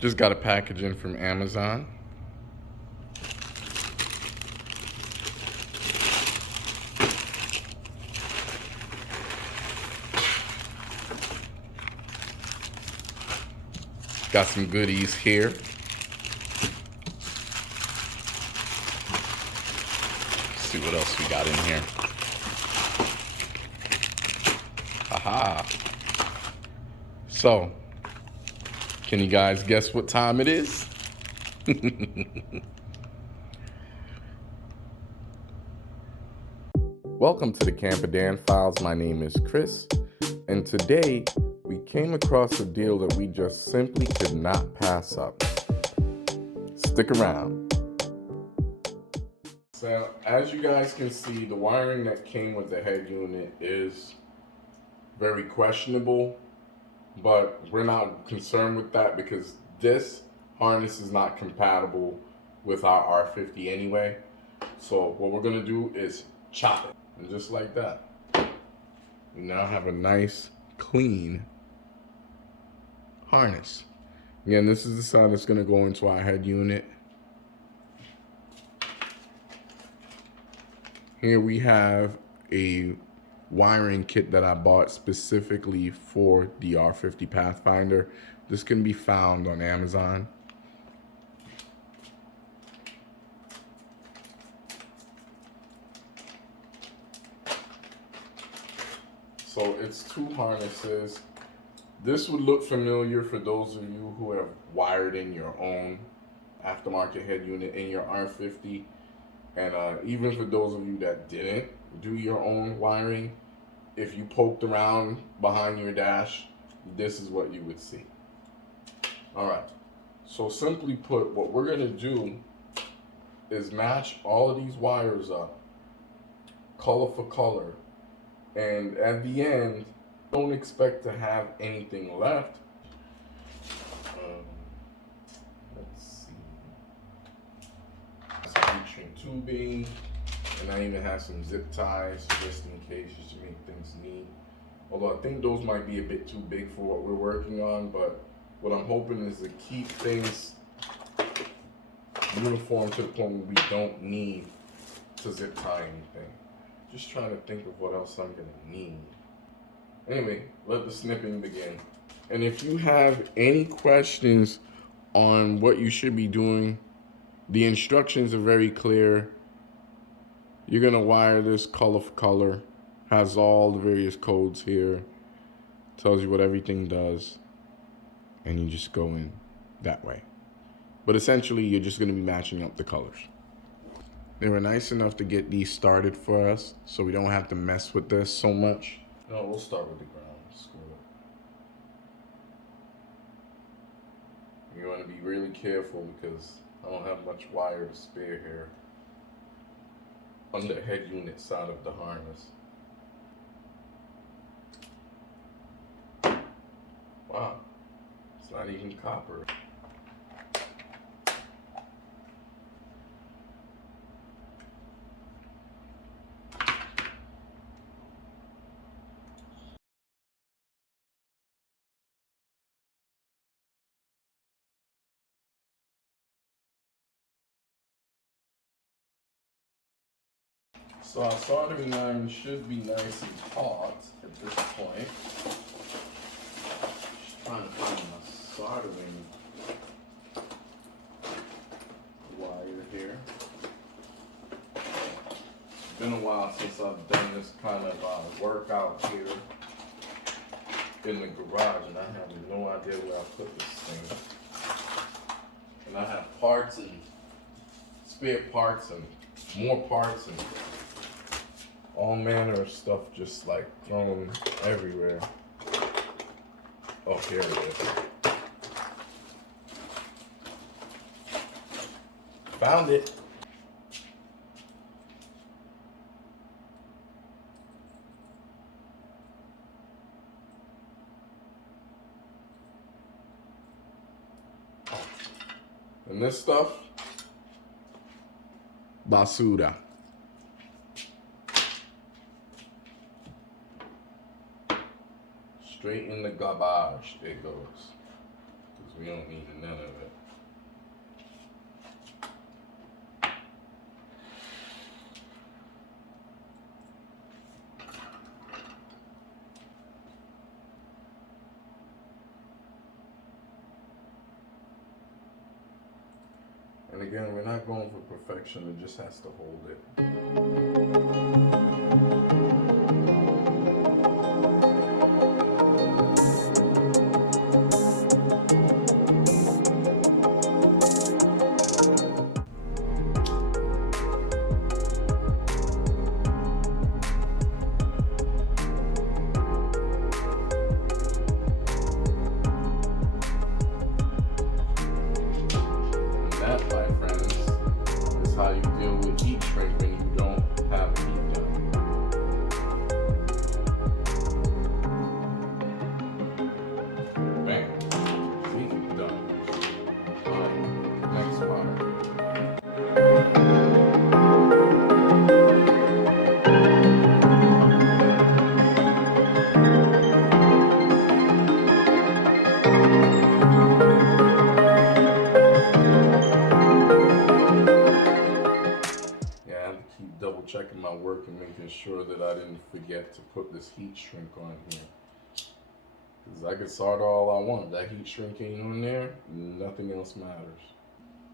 Just got a package in from Amazon. Got some goodies here. Let's see what else we got in here. Haha. So, can you guys guess what time it is? Welcome to the Camper Dan Files. My name is Chris, and today we came across a deal that we just simply could not pass up. Stick around. So, as you guys can see, the wiring that came with the head unit is very questionable, but we're not concerned with that because this harness is not compatible with our R50 anyway. So what we're gonna do is chop it, and just like that, we now have a nice, clean harness. Again, this is the side that's gonna go into our head unit. Here we have a wiring kit that I bought specifically for the R50 Pathfinder. This can be found on Amazon. So it's two harnesses. This would look familiar for those of you who have wired in your own aftermarket head unit in your R50. And even for those of you that didn't do your own wiring, if you poked around behind your dash, this is what you would see. All right, so simply put, what we're gonna do is match all of these wires up, color for color, and at the end, don't expect to have anything left. Let's see. Some heat tubing, and I even have some zip ties just in case, just to make things neat. Although I think those might be a bit too big for what we're working on, but what I'm hoping is to keep things uniform to the point where we don't need to zip tie anything. Just trying to think of what else I'm gonna need. Anyway, let the snipping begin. And if you have any questions on what you should be doing, the instructions are very clear. You're gonna wire this color for color, has all the various codes here, tells you what everything does, and you just go in that way. But essentially, you're just gonna be matching up the colors. They were nice enough to get these started for us, so we don't have to mess with this so much. No, we'll start with the ground. Screw it. You want to be really careful because I don't have much wire to spare here on the head unit side of the harness. Wow, it's not even copper. So our soldering iron should be nice and hot at this point. Just trying to find my soldering wire here. It's been a while since I've done this kind of workout here in the garage, and I have no idea where I put this thing. And I have parts and spare parts and more parts and all manner of stuff just like thrown everywhere. Oh, here it is. Found it. And this stuff, basura. Straight in the garbage it goes. Because We don't need none of it. And again, we're not going for perfection, it just has to hold it. That, my friends, is how you deal with heat shrink when you don't have heat gun. Bam. See? Done. Alright, next part. Yeah, I have to keep double checking my work and making sure that I didn't forget to put this heat shrink on here. Because I can solder all I want. That heat shrink ain't on there, nothing else matters.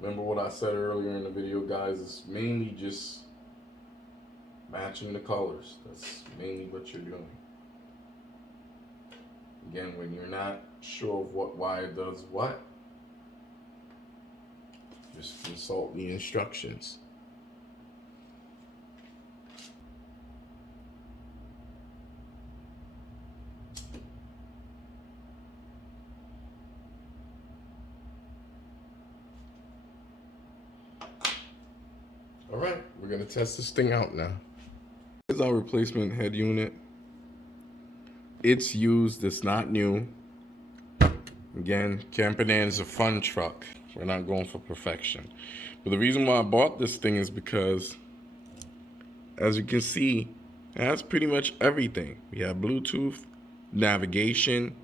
Remember what I said earlier in the video, guys, it's mainly just matching the colors. That's mainly what you're doing. Again, when you're not sure of why it does what, just consult the instructions. All right, we're gonna test this thing out now. Here's our replacement head unit. It's used, it's not new. Again, camping in is a fun truck. We're not going for perfection. But the reason why I bought this thing is because, as you can see, it has pretty much everything. We have Bluetooth, navigation,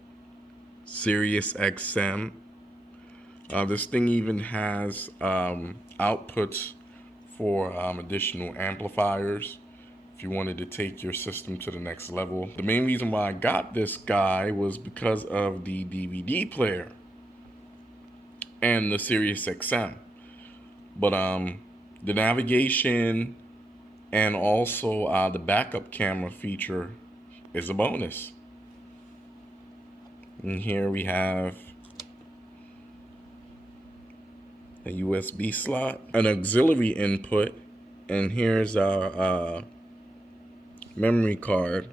SiriusXM. This thing even has outputs for additional amplifiers if you wanted to take your system to the next level. The main reason why I got this guy was because of the DVD player and the SiriusXM. But the navigation and also the backup camera feature is a bonus. And here we have a USB slot, an auxiliary input, and here's our memory card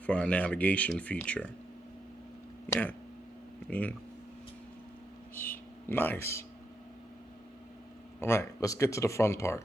for our navigation feature. Yeah, I mean, nice. All right, let's get to the fun part.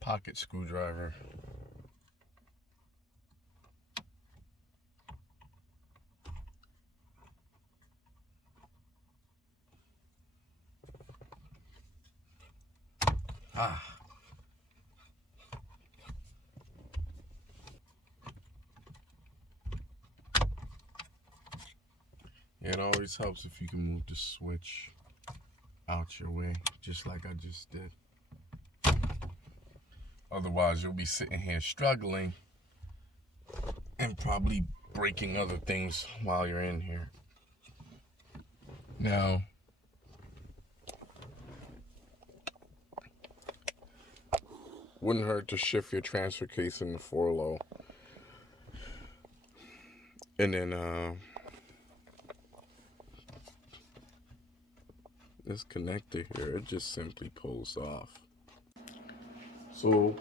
Pocket screwdriver. It always helps if you can move the switch out your way, just like I just did. Otherwise, you'll be sitting here struggling and probably breaking other things while you're in here. Now, wouldn't hurt to shift your transfer case in the 4-low. And then this connector here, it just simply pulls off. So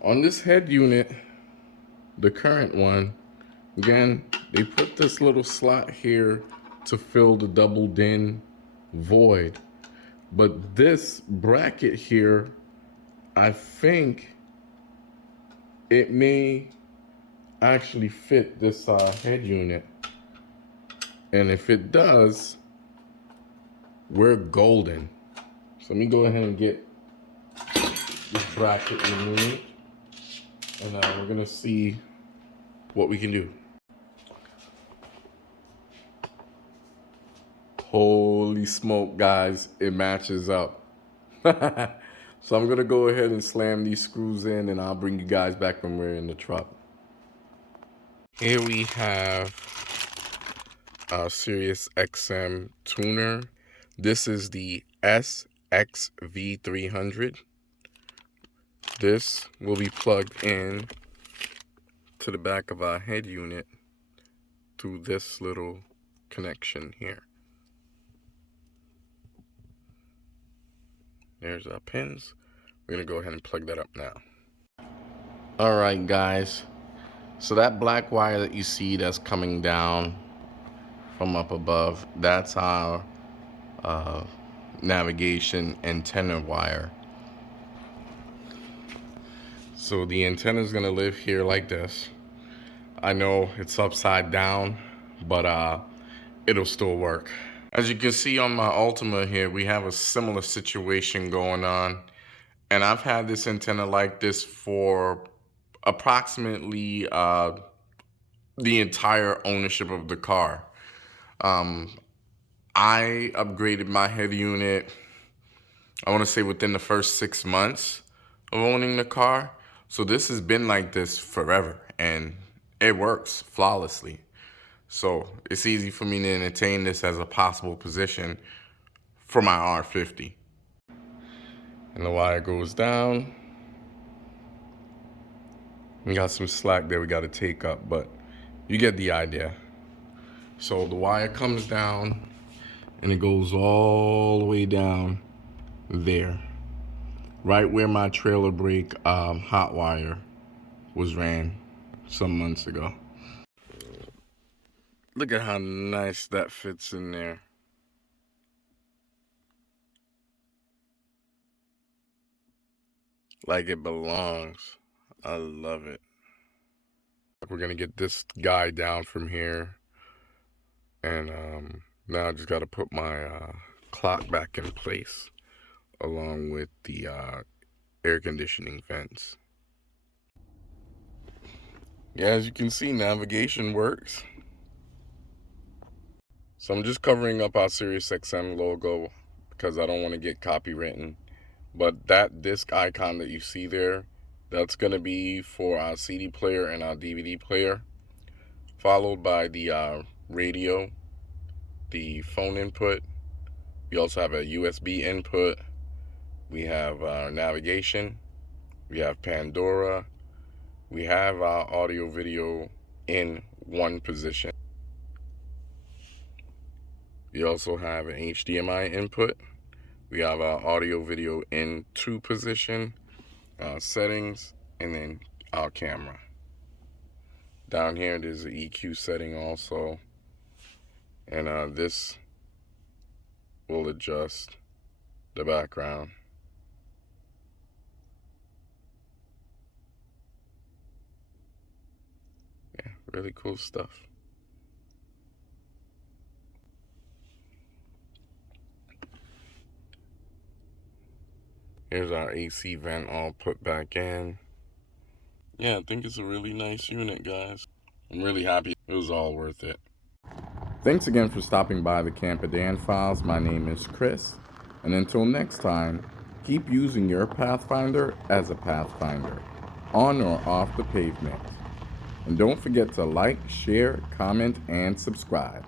on this head unit, the current one, again, they put this little slot here to fill the double DIN void. But this bracket here, I think it may actually fit this head unit. And if it does, we're golden. So let me go ahead and get this bracket removed. And we're gonna see what we can do. Holy smoke, guys, it matches up. So I'm gonna go ahead and slam these screws in, and I'll bring you guys back when we're in the truck. Here we have our SiriusXM tuner. This is the SXV300. This will be plugged in to the back of our head unit through this little connection here. There's our pins. We're gonna go ahead and plug that up now. All right, guys. So that black wire that you see that's coming down from up above, that's our navigation antenna wire. So the antenna is gonna live here like this. I know it's upside down, but it'll still work. As you can see on my Ultima here, we have a similar situation going on. And I've had this antenna like this for approximately the entire ownership of the car. I upgraded my head unit, I want to say within the first 6 months of owning the car. So this has been like this forever, and it works flawlessly. So it's easy for me to entertain this as a possible position for my R50. And the wire goes down. We got some slack there we got to take up, but you get the idea. So the wire comes down and it goes all the way down there, right where my trailer brake hot wire was ran some months ago. Look at how nice that fits in there. Like it belongs. I love it. We're gonna get this guy down from here, and now I just gotta put my clock back in place along with the air conditioning vents. Yeah, as you can see, navigation works. So I'm just covering up our SiriusXM logo because I don't want to get copywritten. But that disc icon that you see there, that's going to be for our CD player and our DVD player, followed by the radio, the phone input. We also have a USB input. We have our navigation. We have Pandora. We have our audio video in one position. We also have an HDMI input. We have our audio video in 2 position, settings, and then our camera. Down here, there's an EQ setting also. And this will adjust the background. Yeah, really cool stuff. Here's our AC vent all put back in. Yeah, I think it's a really nice unit, guys. I'm really happy. It was all worth it. Thanks again for stopping by the Camper Dan Files. My name is Chris, and until next time, keep using your Pathfinder as a Pathfinder, on or off the pavement. And don't forget to like, share, comment, and subscribe.